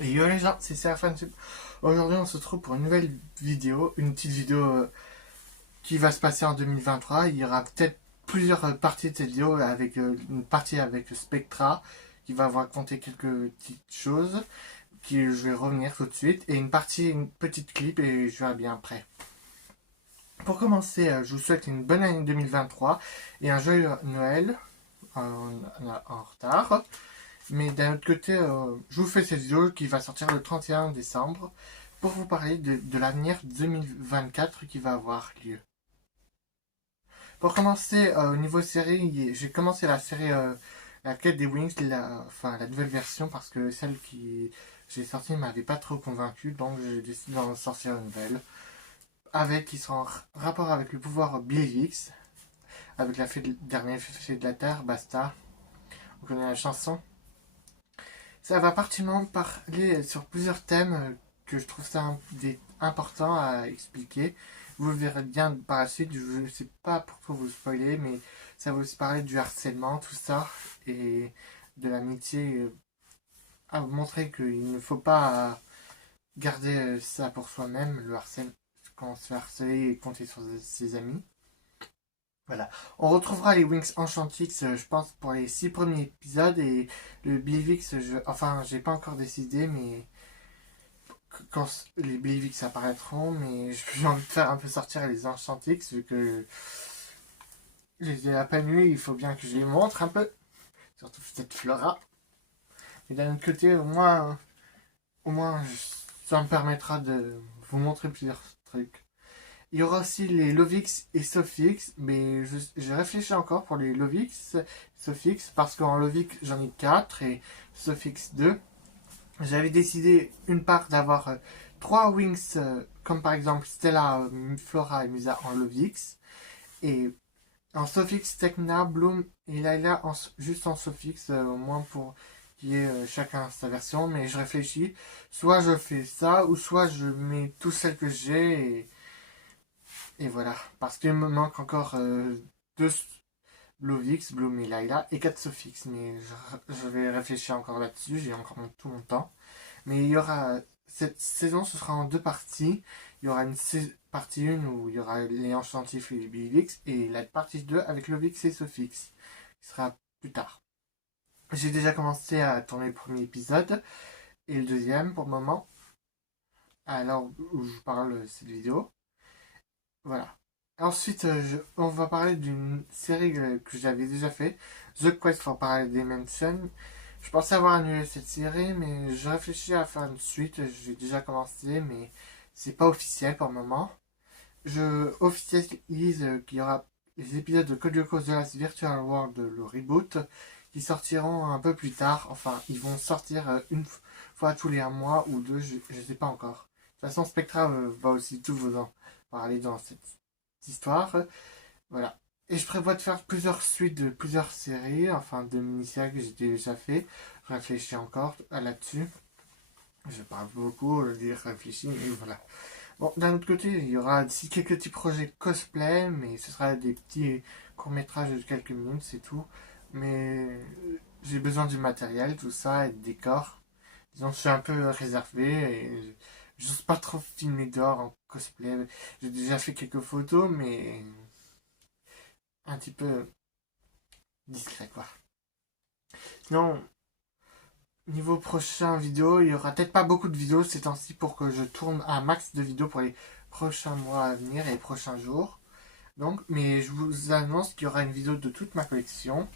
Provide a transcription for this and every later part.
Et yo les gens, c'est Séraphin. Aujourd'hui, on se retrouve pour une nouvelle vidéo, une petite vidéo qui va se passer en 2023. Il y aura peut-être plusieurs parties de cette vidéo avec une partie avec Spectra qui va vous raconter quelques petites choses qui je vais revenir tout de suite et une partie, une petite clip et je verrai bien après. Pour commencer, je vous souhaite une bonne année 2023 et un joyeux Noël en retard. Mais d'un autre côté, je vous fais cette vidéo qui va sortir le 31 décembre pour vous parler de l'avenir 2024 qui va avoir lieu. Pour commencer, au niveau série, j'ai commencé la série La Quête des Wings, enfin la nouvelle version, parce que celle qui j'ai sortie ne m'avait pas trop convaincu, donc j'ai décidé d'en sortir une nouvelle. Avec, qui sera en rapport avec le pouvoir Billy X, avec la dernière fée de la Terre, Basta. On connaît la chanson. Ça va partiellement parler sur plusieurs thèmes que je trouve ça important à expliquer. Vous le verrez bien par la suite, je ne sais pas pourquoi vous spoiler, mais ça va aussi parler du harcèlement, tout ça, et de l'amitié, à vous montrer qu'il ne faut pas garder ça pour soi-même, le harcèlement, quand on se fait harceler et compter sur ses amis. Voilà. On retrouvera les Wings Enchantix, je pense, pour les 6 premiers épisodes et le Blivix, enfin, j'ai pas encore décidé, mais quand les Blivix apparaîtront, mais j'ai envie de faire un peu sortir les Enchantix, vu que je les ai à peine eu, il faut bien que je les montre un peu, surtout cette Flora. Et d'un autre côté, au moins, ça me permettra de vous montrer plusieurs trucs. Il y aura aussi les Lovix et Sophix, mais j'ai réfléchi encore pour les Lovix, Sophix, parce qu'en Lovix j'en ai 4 et Sophix 2. J'avais décidé une part d'avoir 3 Wings, comme par exemple Stella, Flora et Musa en Lovix, et en Sophix Techna, Bloom et Layla juste en Sophix, au moins pour qu'il y ait chacun sa version, mais je réfléchis, soit je fais ça, ou soit je mets tout celles que j'ai et voilà, parce qu'il me manque encore 2 Blovix, Bloom et Layla, et 4 Sophix. Mais je vais réfléchir encore là-dessus, j'ai encore tout mon temps. Mais il y aura. Cette saison, ce sera en 2 parties. Il y aura une partie 1 où il y aura les Enchantifs et les Bivix, et la partie 2 avec Lovix et Sophix, qui sera plus tard. J'ai déjà commencé à tourner le premier épisode, et le deuxième pour le moment, alors où je parle de cette vidéo. Voilà. Ensuite, on va parler d'une série que j'avais déjà fait, The Quest for Paradise Dimension. Je pensais avoir annulé cette série, mais je réfléchis à faire une suite. J'ai déjà commencé, mais c'est pas officiel pour le moment. Je officialise qu'il y aura les épisodes de Code Lyoko The Last Virtual World, le reboot, qui sortiront un peu plus tard. Enfin, ils vont sortir une fois tous les 1 mois ou 2, je sais pas encore. De toute façon, Spectra va aussi tout vous en parler dans cette histoire. Voilà. Et je prévois de faire plusieurs suites de plusieurs séries, enfin de mini-séries que j'ai déjà fait. Je réfléchis encore là-dessus. Je parle beaucoup, je dis réfléchis, mais voilà. Bon, d'un autre côté, il y aura aussi quelques petits projets cosplay, mais ce sera des petits courts-métrages de quelques minutes, c'est tout. Mais j'ai besoin du matériel, tout ça, et de décors. Disons, je suis un peu réservé et j'ose pas trop filmer dehors en cosplay. J'ai déjà fait quelques photos, mais un petit peu discret, quoi. Sinon, niveau prochain vidéo, il y aura peut-être pas beaucoup de vidéos ces temps-ci pour que je tourne un max de vidéos pour les prochains mois à venir et les prochains jours. Donc, mais je vous annonce qu'il y aura une vidéo de toute ma collection.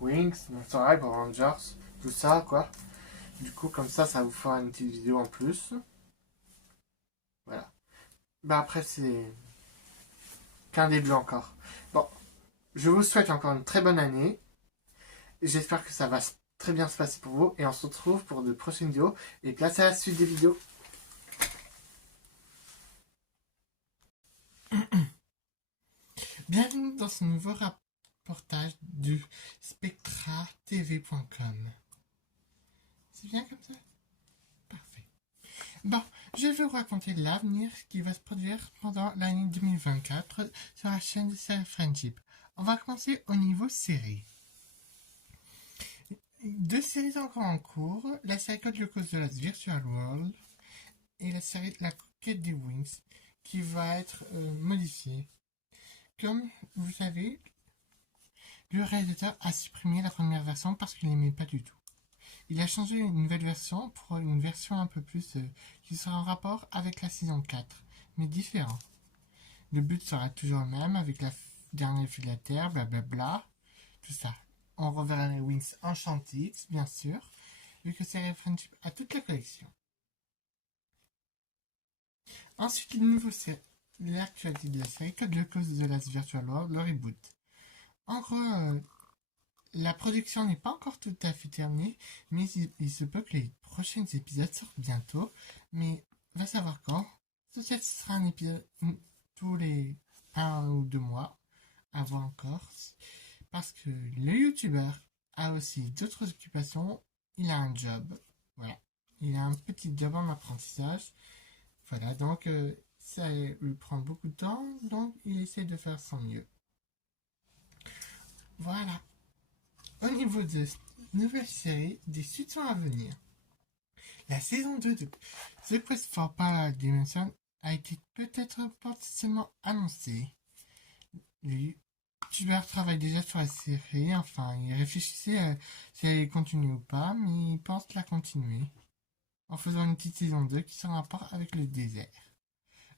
Wings, Monster High, Power Rangers, tout ça, quoi. Du coup, comme ça vous fera une petite vidéo en plus. Voilà. Bah après, c'est qu'un début encore. Bon, je vous souhaite encore une très bonne année. J'espère que ça va très bien se passer pour vous. Et on se retrouve pour de prochaines vidéos. Et place à la suite des vidéos. Bienvenue dans ce nouveau reportage du spectratv.com. C'est bien comme ça? Parfait. Bon, je vais vous raconter l'avenir qui va se produire pendant l'année 2024 sur la chaîne de Self Friendship. On va commencer au niveau série. deux séries encore en cours, la série Code Lyoko The Last Virtual World et la série La Quête des Wings, qui va être modifiée. Comme vous savez, le réalisateur a supprimé la première version parce qu'il n'aimait pas du tout. Il a changé une nouvelle version pour une version un peu plus qui sera en rapport avec la saison 4, mais différent. Le but sera toujours le même avec la dernière fille de la Terre, blablabla, tout ça. On reverra les Wings en Chantix, bien sûr, vu que c'est Friendship à toute la collection. Ensuite, le nouveau série, l'actualité de la série Code Lyoko The Last Virtual World, le reboot. En gros, la production n'est pas encore tout à fait terminée, mais il se peut que les prochains épisodes sortent bientôt, mais va savoir quand. Peut-être ce sera un épisode tous les 1 ou 2 mois, à voir encore, parce que le youtubeur a aussi d'autres occupations, il a un job, voilà, il a un petit job en apprentissage, voilà, donc ça lui prend beaucoup de temps, donc il essaie de faire son mieux. Voilà. Au niveau de nouvelle série, des suites sont à venir. La saison 2 de The Quest for Parallel Dimension a été peut-être potentiellement annoncée. Les youtubeurs travaillent déjà sur la série, enfin, ils réfléchissaient à si elle allait continuer ou pas, mais ils pensent la continuer. En faisant une petite saison 2 qui sera en rapport avec le désert.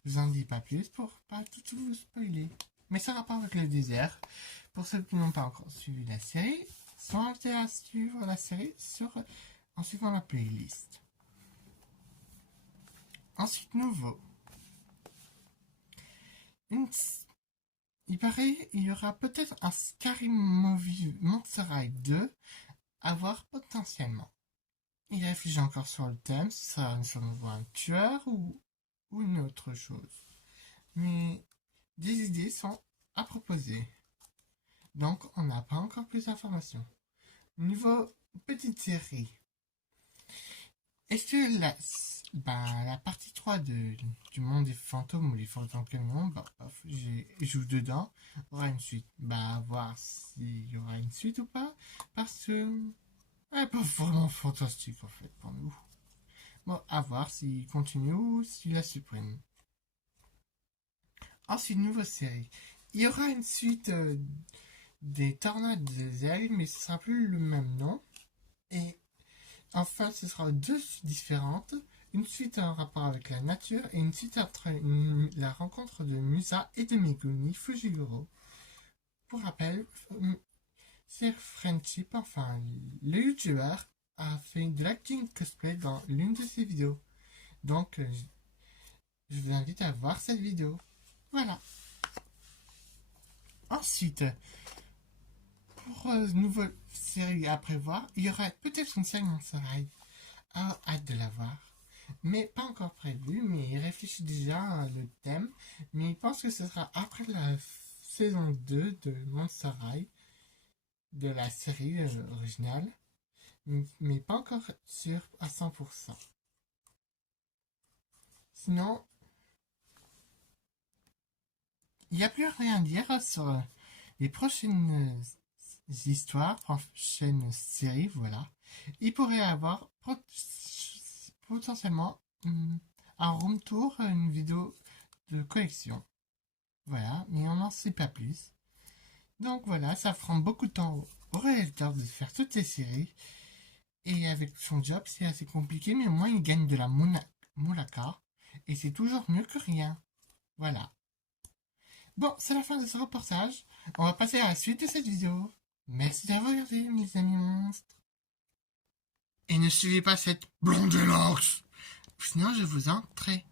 Je vous en dis pas plus pour pas tout vous spoiler. Mais ça a rapport avec le désert. Pour ceux qui n'ont pas encore suivi la série, sont invités à suivre la série en suivant la playlist. Ensuite, nouveau. Il paraît il y aura peut-être un Scary Movie Monster High 2 à voir potentiellement. Il réfléchit encore sur le thème, si ça sera sur nouveau un tueur ou une autre chose. Mais des idées sont à proposer. Donc, on n'a pas encore plus d'informations. Niveau petite série. Est-ce que la partie 3 du monde des fantômes ou les fantômes camions, je joue dedans, aura une suite. À voir s'il y aura une suite ou pas. Parce que elle n'est pas vraiment fantastique en fait pour nous. Bon, à voir s'il continue ou s'il la supprime. Ensuite, nouvelle série. Il y aura une suite des Tornades de Zell, mais ce sera plus le même nom. Et enfin, ce sera deux suites différentes. Une suite en rapport avec la nature et une suite après la rencontre de Musa et de Megumi Fujiguro. Pour rappel, c'est Friendship, enfin, le youtubeur a fait de l'acting cosplay dans l'une de ses vidéos. Donc, je vous invite à voir cette vidéo. Voilà. Ensuite, pour une nouvelle série à prévoir, il y aura peut-être une série Monster High. Hâte de la voir. Mais pas encore prévu, mais il réfléchit déjà à le thème. Mais il pense que ce sera après la saison 2 de Monster High, de la série originale. Mais pas encore sûr à 100%. Sinon, il n'y a plus rien à dire sur les prochaines histoires, prochaines séries, voilà. Il pourrait y avoir potentiellement un room tour, une vidéo de collection. Voilà, mais on n'en sait pas plus. Donc voilà, ça prend beaucoup de temps au réalisateur de faire toutes ces séries. Et avec son job, c'est assez compliqué, mais au moins il gagne de la moulaka. Et c'est toujours mieux que rien. Voilà. Bon, c'est la fin de ce reportage. On va passer à la suite de cette vidéo. Merci d'avoir regardé, mes amis monstres. Et ne suivez pas cette blonde lance, sinon je vous en trai.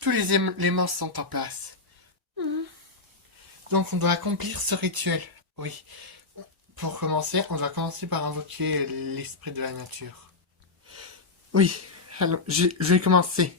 Tous les éléments sont en place. Donc on doit accomplir ce rituel. Oui. Pour commencer, on doit commencer par invoquer l'esprit de la nature. Oui, alors je vais commencer.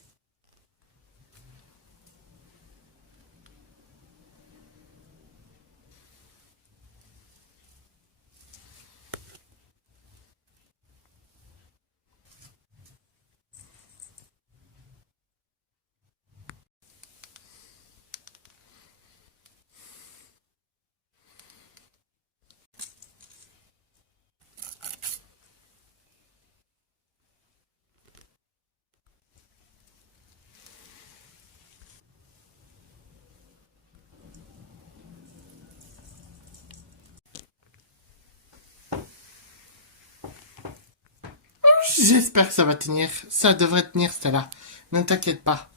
J'espère que ça va tenir. Ça devrait tenir, Stella. Ne t'inquiète pas.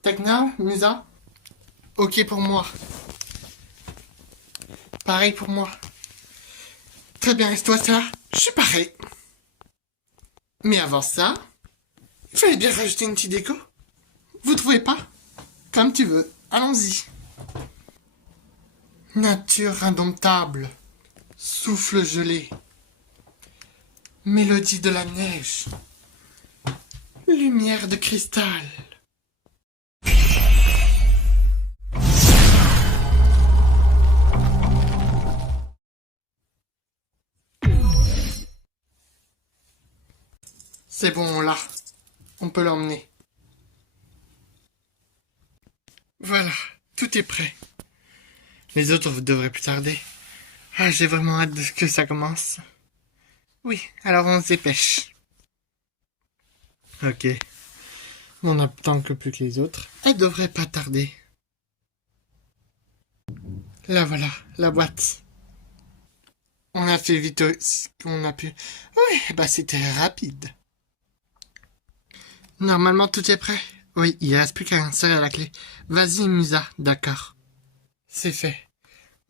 Tecna, Musa? Ok pour moi. Pareil pour moi. Très bien, reste-toi, Stella. Je suis pareil. Mais avant ça, il fallait bien rajouter une petite déco. Vous trouvez pas? Comme tu veux. Allons-y. Nature indomptable. Souffle gelé. Mélodie de la neige. Lumière de cristal. C'est bon, là. On peut l'emmener. Voilà, tout est prêt. Les autres devraient plus tarder. Ah, j'ai vraiment hâte que ça commence. Oui, alors on se dépêche. Ok. On n'attend que plus que les autres. Elle devrait pas tarder. Là voilà, la boîte. On a fait vite ce qu'on a pu. Oui, bah c'était rapide. Normalement tout est prêt. Oui, il reste plus qu'à insérer la clé. Vas-y, Musa, d'accord. C'est fait.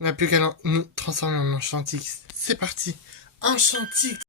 On n'a plus qu'à nous transformer en Enchantix. C'est parti. Enchantix.